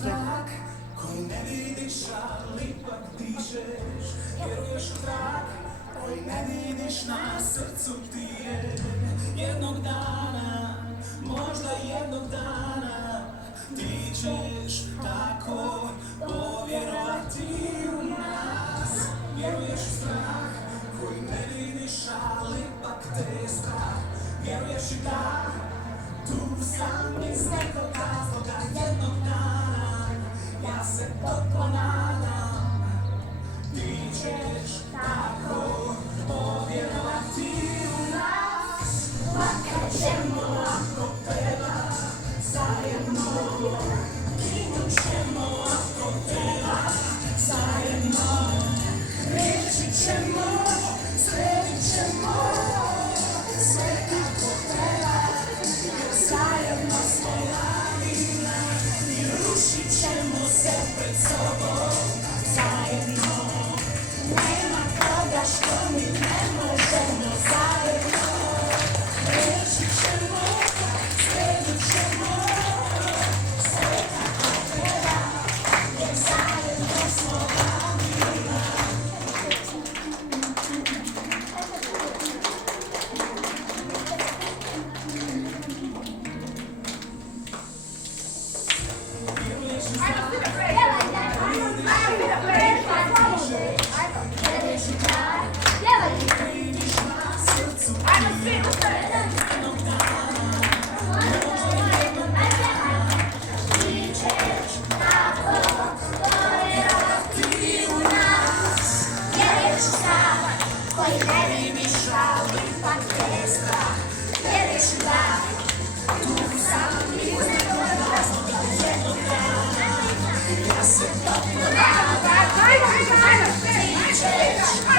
strah koji ne vidiš, ali ipak dišeš. Vjeruješ u trak koji ne vidiš, na srcu ti je. Jednog dana, možda jednog dana, ti ćeš tako povjerovati u nas. Vjeruješ u strah koji ne vidiš, ali ipak te je strah. Vjeruješ i da tu sam iz nekog razloga. Jednog dana ja se toplo nadam, ti ćeš tako povjerovati u nas. Plakat ćemo ako treba zajedno, ginut ćemo ako treba zajedno, reći ćemo, sredit ćemo sve kako treba, jer zajedno smo lavina i rušit ćemo se pred sobom zajedno. Nema toga što mi ne možemo zajedno, reći ćemo, sredit ćemo sve kako treba, jer zajedno smo lavina. Ja se toplo nadam, ti ćeš